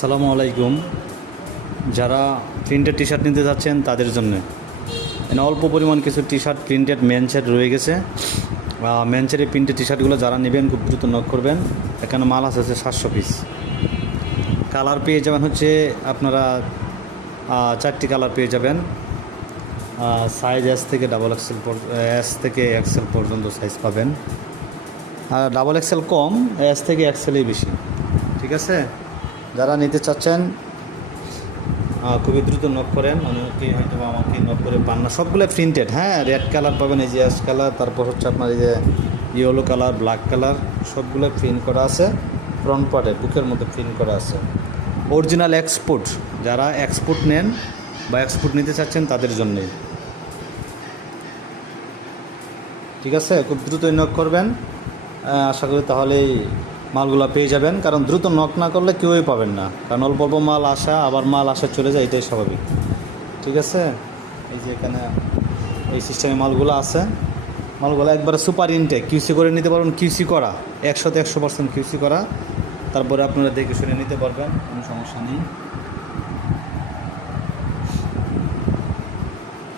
আসসালামু আলাইকুম। যারা প্রিন্টেড টি শার্ট নিতে যাচ্ছেন তাদের জন্য এখানে অল্প পরিমাণ কিছু টি শার্ট প্রিন্টেড মেনসেট রয়ে গেছে। মেনসেটের প্রিন্টেড টি শার্টগুলো যারা নেবেন খুব দ্রুত নক করবেন। এখানে মাল আছে 700 পিস। কালার পেয়ে যাবেন হচ্ছে আপনারা 4টি কালার পেয়ে যাবেন। সাইজ এস থেকে ডাবল এক্সেল, এস থেকে এক্সেল পর্যন্ত সাইজ পাবেন। আর ডাবল এক্সেল কম, এস থেকে এক্সেলই বেশি। ঠিক আছে, যারা নিতে চাচ্ছেন খুবই দ্রুত নক করেন। অনেকে হয়তো আমাকে নক করে পান না। সবগুলো প্রিন্টেড, হ্যাঁ। রেড কালার পাবেন, এই যে অ্যাশ কালার, তারপর হচ্ছে আপনার এই যে ইয়েলো কালার, ব্ল্যাক কালার, সবগুলো প্রিন্ট করা আছে। ফ্রন্ট পার্টে বুকের মধ্যে প্রিন্ট করা আছে। অরিজিনাল এক্সপোর্ট, যারা এক্সপোর্ট নেন বা এক্সপোর্ট নিতে চাচ্ছেন তাদের জন্যে। ঠিক আছে, খুব দ্রুতই নক করবেন। আশা করি তাহলেই মালগুলো পেয়ে যাবেন, কারণ দ্রুত নক না করলে কেউই পাবেন না। কারণ অল্প অল্প মাল আসা, আবার মাল আসা চলে যায়, এটাই স্বাভাবিক। ঠিক আছে, এই যে এখানে এই সিস্টেমে মালগুলো আছে। মালগুলো একবারে সুপার ইনটেক, কিউসি করে নিতে পারবেন। কিউসি করা 100% কিউসি করা, তারপরে আপনারা দেখে শুনে নিতে পারবেন, কোনো সমস্যা নেই।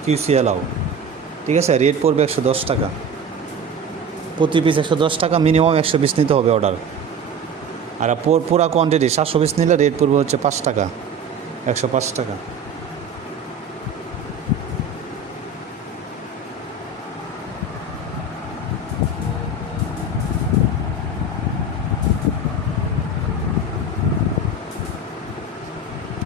QC allow. ঠিক আছে, রেট পড়বে 110 টাকা প্রতি পিস। 110 টাকা, মিনিমাম 100 পিস নিতে হবে অর্ডার। আর পুরা কোয়ান্টিটি 700 পিস নিলে রেট পড়বে হচ্ছে 5 টাকা, 105 টাকা।